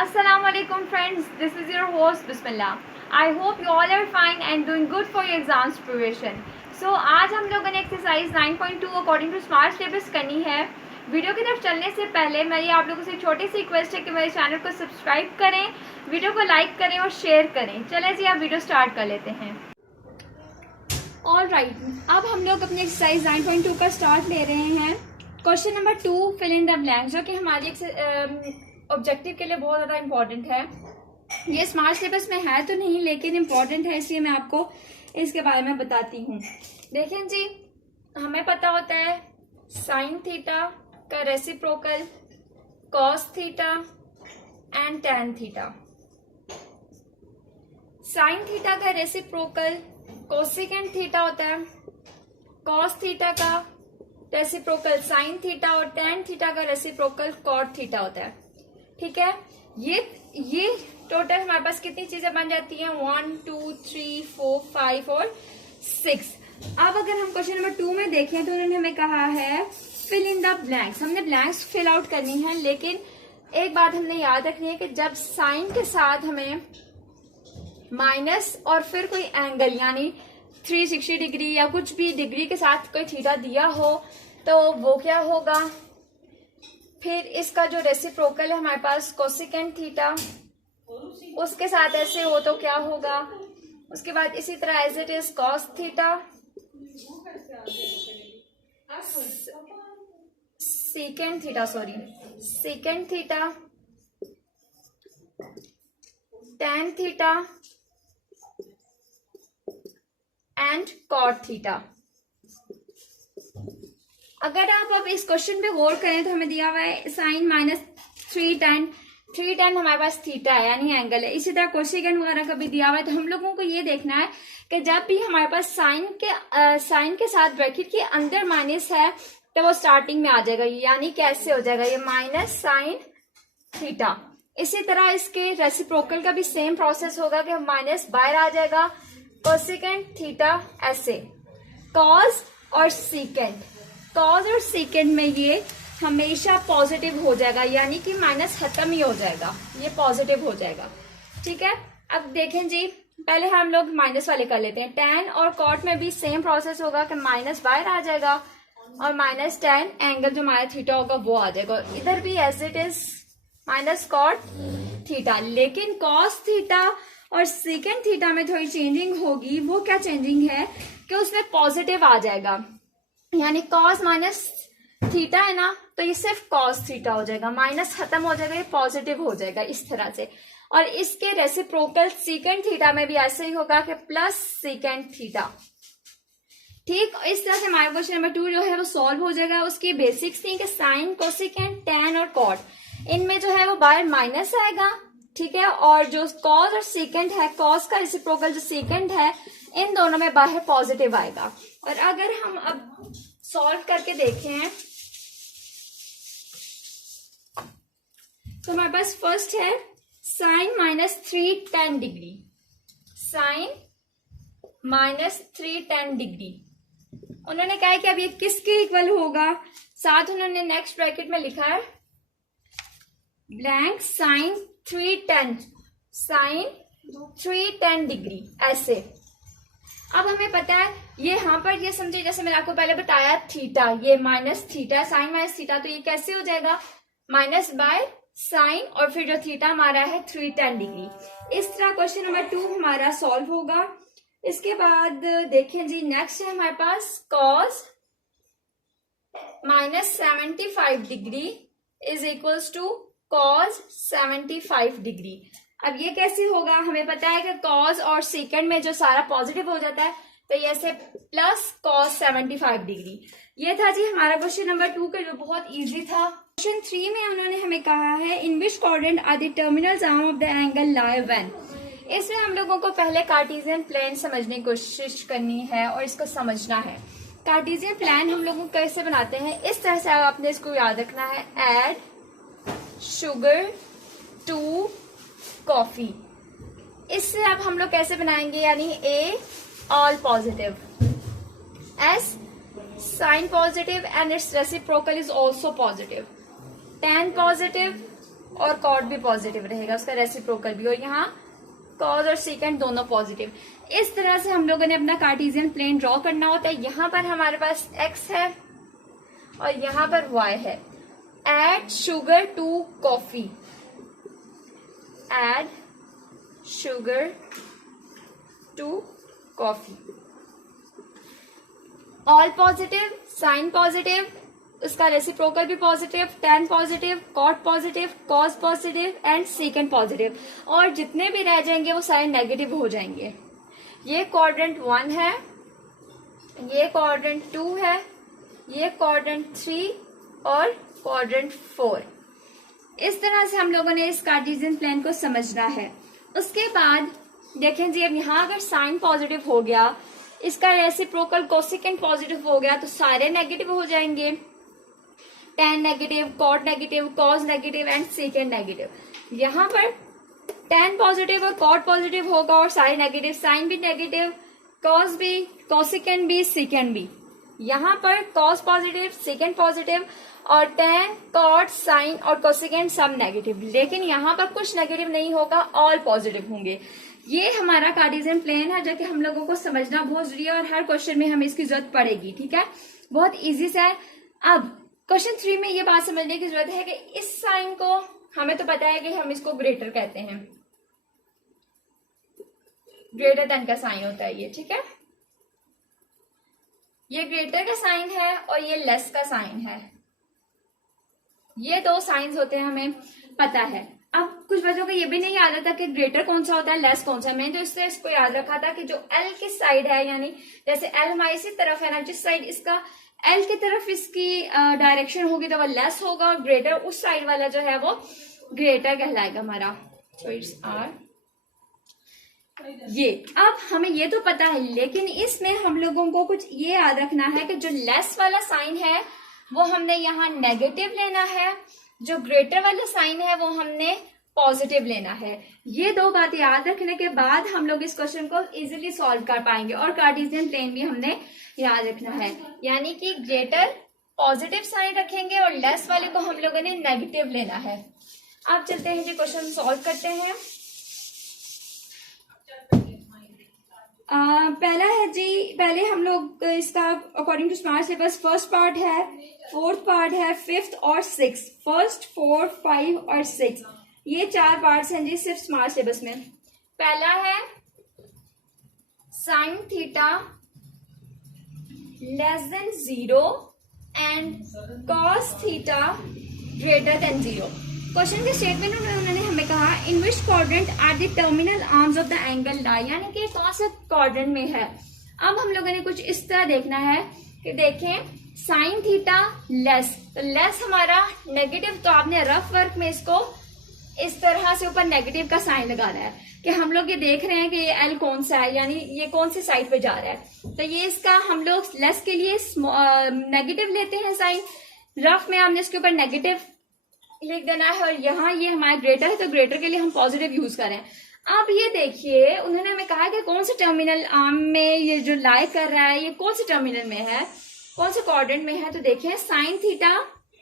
Assalamualaikum friends, this is your host Bismillah. I hope you all are fine and doing good for your exams preparation. So आज हम लोगों ने exercise 9.2 according to smart steps करनी है. Video की तरफ चलने से पहले मेरी आप लोगों से छोटी सी रिक्वेस्ट है कि मेरे चैनल को सब्सक्राइब करें, वीडियो को लाइक करें और शेयर करें. चलें जी, अब वीडियो स्टार्ट कर लेते हैं. ऑलराइट, अब हम लोग अपनी एक्सरसाइज 9.2 का स्टार्ट ले रहे हैं. Question number 2, fill in the blank, जो कि हमारी ऑब्जेक्टिव के लिए बहुत ज़्यादा इम्पॉर्टेंट है. ये स्मार्ट सिलेबस में है तो नहीं, लेकिन इम्पॉर्टेंट है, इसलिए मैं आपको इसके बारे में बताती हूँ. देखें जी, हमें पता होता है साइन थीटा का reciprocal cos theta and tan theta. Sine theta का रेसिप्रोकल कोसेकेंट थीटा होता है, कॉस थीटा का रेसिप्रोकल साइन थीटा और टैन थीटा का रेसिप्रोकल कॉट थीटा होता है. ठीक है, ये टोटल हमारे पास कितनी चीजें बन जाती हैं? 1 2 3 4 5 और 6. अब अगर हम क्वेश्चन नंबर 2 में देखें तो उन्होंने हमें कहा है फिल इन द ब्लैंक्स. हमने ब्लैंक्स फिल आउट करनी है, लेकिन एक बात हमने याद रखनी है कि जब साइन के साथ हमें माइनस और फिर कोई एंगल यानी 360 डिग्री या कुछ भी डिग्री के साथ कोई थीटा दिया हो तो वो क्या होगा. फिर इसका जो रेसिप्रोकल है हमारे पास कोसेकेंट थीटा, उसके साथ ऐसे हो तो क्या होगा. उसके बाद इसी तरह as it is cos theta, second theta, tan theta and cot theta. अगर आप अब इस क्वेश्चन पे गौर करें तो हमें दिया हुआ है साइन माइनस 3 tan हमारे पास थीटा है यानी एंगल है. इसी तरह कोसेकेंट वगैरह का भी दिया हुआ है. तो हम लोगों को ये देखना है कि जब भी हमारे पास साइन के साथ ब्रैकेट के अंदर माइनस है तो वो स्टार्टिंग में आ जाएगा, यानी कैसे हो जाएगा ये माइनस साइन थीटा. इसी तरह इसके रेसिप्रोकल का भी सेम प्रोसेस होगा कि माइनस बाहर आ जाएगा, कोसेकेंट थीटा ऐसे. कॉस और सेकेंड में ये हमेशा पॉजिटिव हो जाएगा, यानी कि माइनस खत्म ही हो जाएगा, ये पॉजिटिव हो जाएगा. ठीक है, अब देखें जी, पहले हम लोग माइनस वाले कर लेते हैं. टैन और कॉट में भी सेम प्रोसेस होगा कि माइनस बाहर आ जाएगा और माइनस टैन एंगल जो हमारा थीटा होगा वो आ जाएगा. इधर भी as it is minus cot theta, लेकिन कॉस थीटा और सेकेंड थीटा में थोड़ी चेंजिंग होगी. वो क्या चेंजिंग है कि उसमें पॉजिटिव आ जाएगा, यानी कॉस माइनस थीटा है ना, तो ये सिर्फ कॉस थीटा हो जाएगा, माइनस खत्म हो जाएगा, ये पॉजिटिव हो जाएगा इस तरह से. और इसके रेसिप्रोकल सेकेंड थीटा में भी ऐसे ही होगा कि प्लस सेकेंड थीटा. ठीक, इस तरह से हमारा क्वेश्चन नंबर 2 जो है वो सॉल्व हो जाएगा. उसकी बेसिक्स थी कि साइन, कोसेकेंट, टैन और कॉट, इनमें जो है वो बाहर माइनस आएगा. ठीक है, और जो कॉस और सेकेंड है, कॉस का रेसिप्रोकल जो सेकेंड है, इन दोनों में बाहर पॉजिटिव आएगा. और अगर हम अब सॉल्व करके देखें तो हमारे पास फर्स्ट है sine minus 3 degree, sine minus 3 degree. उन्होंने कहा है कि अब ये किसके इक्वल होगा. साथ उन्होंने नेक्स्ट ब्रैकेट में लिखा है ब्लैंक साइन 3 डिग्री ऐसे. अब हमें पता है ये यहाँ पर ये समझे, जैसे मैंने आपको पहले बताया थीटा, ये minus theta, sine minus theta, तो ये कैसे हो जाएगा माइनस बाय साइन और फिर जो थीटा हमारा है 3 डिग्री. इस तरह क्वेश्चन नंबर 2 हमारा सॉल्व होगा. इसके बाद देखें जी, नेक्स्ट है हमारे पास cos minus 75 degree is equals to cos 75 degree. अब ये कैसे होगा, हमें पता है कि कॉस और सेकेंड में जो सारा पॉजिटिव हो जाता है, तो ये ऐसे प्लस कॉस 75 डिग्री. ये था जी हमारा क्वेश्चन नंबर 2 का, जो बहुत इजी था. क्वेश्चन 3 में उन्होंने हमें कहा है in which quadrant are the terminals arm of the angle lie when. इसमें हम लोगों को पहले कार्टेशियन प्लान समझने की कोशिश करनी है और इसको समझना है. कार्टेशियन प्लान हम लोगों को कैसे बनाते हैं, इस तरह से आपने इसको याद रखना है. एड शुगर टू कॉफी, इससे अब हम लोग कैसे बनाएंगे, यानी A all positive, S sine positive and its reciprocal is also positive, tan positive और कॉट भी पॉजिटिव रहेगा, उसका रेसिप्रोकल भी, और यहाँ कॉज और सेकेंड दोनों पॉजिटिव। इस तरह से हम लोगों ने अपना कार्टेशियन प्लेन ड्रॉ करना होता है। यहाँ पर हमारे पास x है और यहाँ पर y है। Add sugar to coffee, add sugar to coffee, all positive, sine positive, उसका रेसिप्रोकल भी positive, tan positive, cot positive, cos positive and second positive, और जितने भी रह जाएंगे वो सारे नेगेटिव हो जाएंगे। ये क्वाड्रेंट 1 है, ये क्वाड्रेंट 2 है, ये क्वाड्रेंट 3 और क्वाड्रेंट 4। इस तरह से हम लोगों ने इस कार्टेशियन प्लेन को समझना है। उसके बाद देखें जी, अब यहाँ अगर साइन पॉजिटिव हो गया, इसका रेसिप्रोकल कोसेकेंट पॉजिटिव हो गया, तो सारे नेगेटिव हो जाएंगे। tan negative, cot negative, cos negative and second negative. यहाँ पर tan पॉजिटिव और कॉट पॉजिटिव होगा और सारे नेगेटिव, साइन भी नेगेटिव, कॉस भी, कोसेकेंट भी, सेकेंड भी। यहाँ पर कॉस पॉजिटिव, सेकेंड पॉजिटिव और tan, कॉट, साइन और कोसेकेंट सब नेगेटिव, लेकिन यहाँ पर कुछ नेगेटिव नहीं होगा, ऑल पॉजिटिव होंगे। ये हमारा कार्टेशियन प्लेन है जो कि हम लोगों को समझना बहुत जरूरी है और हर क्वेश्चन में हमें इसकी जरूरत पड़ेगी। ठीक है, बहुत इजी से है। अब क्वेश्चन 3 में ये बात समझने की जरूरत है कि इस साइन को हमें तो पता है कि हम इसको ग्रेटर कहते हैं, ग्रेटर देन का साइन होता है ये। ठीक है, ये ग्रेटर का साइन है और ये लेस का साइन है। ये दो साइंस होते हैं, हमें पता है। अब कुछ बच्चों को ये भी नहीं याद रहता कि ग्रेटर कौन सा होता है, लेस कौन सा। मैंने तो इससे इसको याद रखा था कि जो एल की साइड है, यानी जैसे एल हमारी इसी तरफ है ना, जिस साइड इसका एल की तरफ इसकी डायरेक्शन होगी तो वो लेस होगा, और ग्रेटर उस साइड वाला जो है वो ग्रेटर कहलाएगा हमारा। सो इट्स आर ये। अब हमें ये तो पता है, लेकिन इसमें हम लोगों को कुछ ये याद रखना है कि जो लेस वाला साइन है वो हमने यहाँ नेगेटिव लेना है, जो ग्रेटर वाला साइन है वो हमने पॉजिटिव लेना है। ये दो बातें याद रखने के बाद हम लोग इस क्वेश्चन को इजीली सॉल्व कर पाएंगे। और कार्टेशियन प्लेन भी हमने याद रखना है, यानी कि ग्रेटर पॉजिटिव साइन रखेंगे और लेस वाले को हम लोगों ने नेगेटिव लेना है। अब चलते हैं जी, क्वेश्चन सॉल्व करते हैं। पहला है जी, पहले हम लोग इसका according to smart syllabus first part है, फोर्थ पार्ट है, फिफ्थ और सिक्स। फर्स्ट, 4, 5 और 6, ये 4 पार्ट्स हैं जी सिर्फ स्मार्ट सिलेबस में। पहला है sine theta less than 0 and cos theta greater than 0। Question के स्टेटमेंट में उन्होंने हमें कहा in which quadrant are the terminal arms of the angle lie, यानी कि कौन सा क्वाड्रेंट में है। अब हम लोगों ने कुछ इस तरह देखना है कि देखें साइन थीटा लेस, तो लेस हमारा नेगेटिव, तो आपने रफ वर्क में इसको इस तरह से ऊपर नेगेटिव का साइन लगाना है कि हम लोग ये देख रहे हैं कि ये एल कौन सा है, यानी ये कौन सी साइड पे जा रहा है। तो ये इसका हम लोग लेस के लिए नेगेटिव लेते हैं साइन, रफ में हमने इसके ऊपर नेगेटिव लिख देना है, और यहाँ ये हमारा ग्रेटर है तो ग्रेटर के लिए हम पॉजिटिव यूज करें। अब ये देखिए उन्होंने हमें कहा कि कौन से टर्मिनल आर्म में ये जो लाई कर रहा है ये कौन से टर्मिनल में है, कौन से क्वाड्रेंट में है। तो देखिए sine theta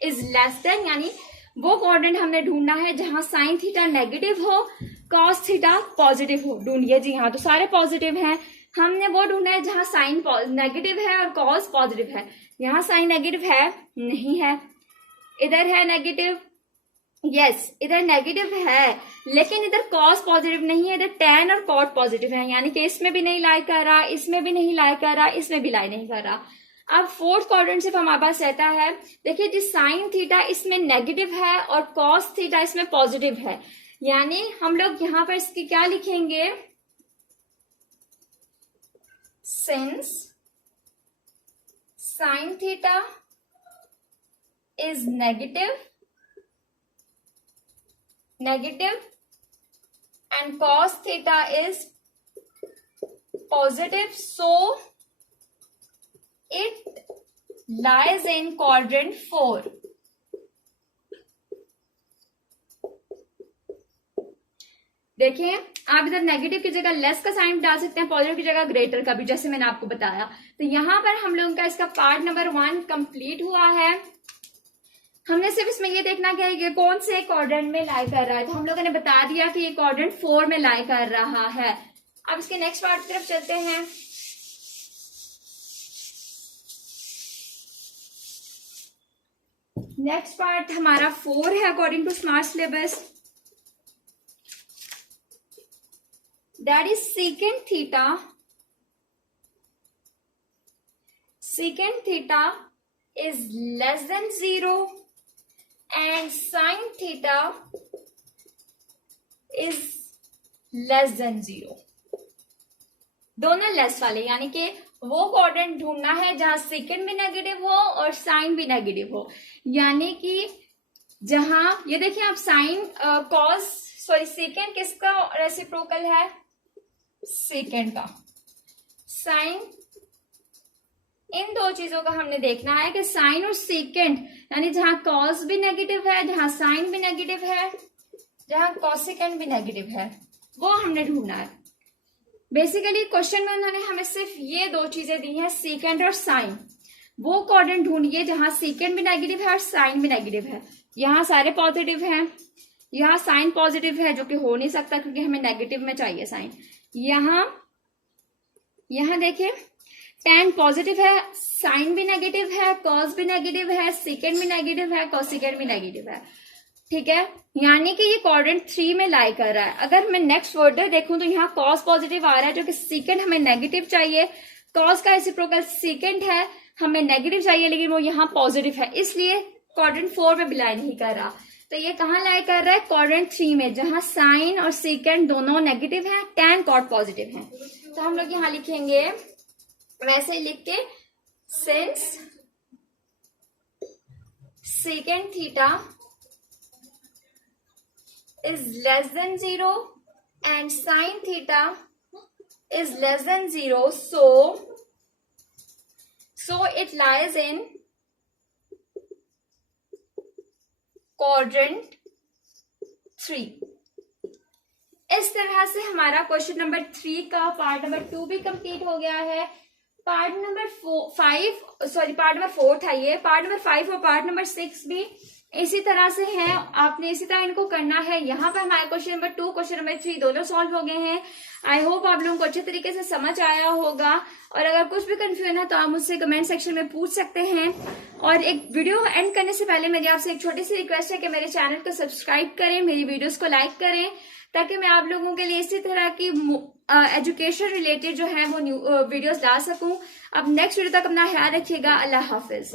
is less than, यानी वो क्वाड्रेंट हमने ढूंढना है जहां साइन थीटा नेगेटिव हो, कॉस थीटा पॉजिटिव हो। ढूंढिए जी, यहाँ तो सारे पॉजिटिव हैं, हमने वो ढूंढना है जहां साइन नेगेटिव है और कॉस पॉजिटिव है। यहाँ साइन नेगेटिव है नहीं है, इधर है नेगेटिव, यस इधर नेगेटिव है, लेकिन इधर कॉस पॉजिटिव नहीं है, इधर tan और कॉट पॉजिटिव है, यानी कि इसमें भी नहीं लाई कर रहा, इसमें भी नहीं लाई कर रहा, इसमें भी लाई नहीं कर रहा। अब फोर्थ क्वाड्रेंट सिर्फ हमारे पास रहता है, देखिए जी साइन थीटा इसमें नेगेटिव है और कॉस थीटा इसमें पॉजिटिव है, यानी हम लोग यहाँ पर इसकी क्या लिखेंगे, since sine theta is negative and cos theta is positive, so it lies in quadrant 4. देखिए आप इधर नेगेटिव की जगह लेस का साइन डाल सकते हैं, पॉजिटिव की जगह ग्रेटर का भी, जैसे मैंने आपको बताया। तो यहाँ पर हम लोगों का इसका पार्ट नंबर 1 कंप्लीट हुआ है। हमने सिर्फ इसमें ये देखना कि ये कौन से क्वाड्रेंट में लाई कर रहा है, तो हम लोगों ने बता दिया कि ये क्वाड्रेंट 4 में लाई कर रहा है। अब इसके नेक्स्ट पार्ट की तरफ चलते हैं। नेक्स्ट पार्ट हमारा 4 है according to smart syllabus, that is second theta. Second theta is less than 0 and sin theta is less than 0। दोनों लेस वाले, यानी कि वो क्वाड्रेंट ढूंढना है जहां सेकेंड भी नेगेटिव हो और साइन भी नेगेटिव हो। यानी कि जहां ये देखिए आप साइन सेकेंड किसका रेसिप्रोकल है, सेकेंड का। साइन, इन दो चीजों का हमने देखना है कि साइन और सेकेंड, यानी जहां कॉस भी नेगेटिव है, जहां साइन भी नेगेटिव है, जहां कॉसेकेंड भी नेगेटिव है, वो हमने ढूंढना है। बेसिकली क्वेश्चन में उन्होंने हमें सिर्फ ये दो चीजें दी हैं, सेकेंड और साइन। वो क्वाड्रेंट ढूंढिए जहां सेकेंड भी नेगेटिव है और साइन भी नेगेटिव है। यहाँ सारे पॉजिटिव हैं, यहाँ साइन पॉजिटिव है जो कि हो नहीं सकता क्योंकि हमें नेगेटिव में चाहिए साइन। यहाँ देखिए tan पॉजिटिव है, साइन भी नेगेटिव है, कॉस भी नेगेटिव है, सेकेंड भी नेगेटिव है, कॉसेकेंड भी नेगेटिव है। ठीक है, यानी कि ये क्वाड्रेंट 3 में लाई कर रहा है। अगर मैं नेक्स्ट ऑर्डर देखूं तो यहाँ कॉस पॉजिटिव आ रहा है जो कि सेकेंड हमें नेगेटिव चाहिए, कॉस का रेसिप्रोकल सेकेंड है, हमें नेगेटिव चाहिए लेकिन वो यहाँ पॉजिटिव है, इसलिए क्वाड्रेंट 4 में लाई नहीं कर रहा। तो ये कहाँ लाई कर रहा है, क्वाड्रेंट 3 में, जहां साइन और सेकेंड दोनों नेगेटिव है, tan कॉट पॉजिटिव है। तो हम लोग यहाँ लिखेंगे वैसे ही लिख के, since second theta is less than 0 and sin theta is less than 0, so it lies in quadrant 3। इस तरह से हमारा क्वेश्चन नंबर 3 का पार्ट नंबर 2 भी कंप्लीट हो गया है। पार्ट नंबर 4 था ये, पार्ट नंबर 5 और पार्ट नंबर 6 भी इसी तरह से हैं, आपने इसी तरह इनको करना है। यहाँ पर हमारे क्वेश्चन नंबर 2, क्वेश्चन नंबर 3 दोनों सॉल्व हो गए हैं। आई होप आप लोगों को अच्छे तरीके से समझ आया होगा, और अगर कुछ भी कंफ्यूजन है तो आप मुझसे कमेंट सेक्शन में पूछ सकते हैं। और एक वीडियो एंड करने से पहले मेरी आपसे एक छोटी सी रिक्वेस्ट है कि मेरे चैनल को सब्सक्राइब करें, मेरी वीडियोस को लाइक करें, ताकि मैं आप लोगों के लिए इसी तरह की एजुकेशन रिलेटेड जो है वो वीडियोस ला सकूं। अब नेक्स्ट वीडियो तक अपना ख्याल रखिएगा। अल्लाह हाफिज।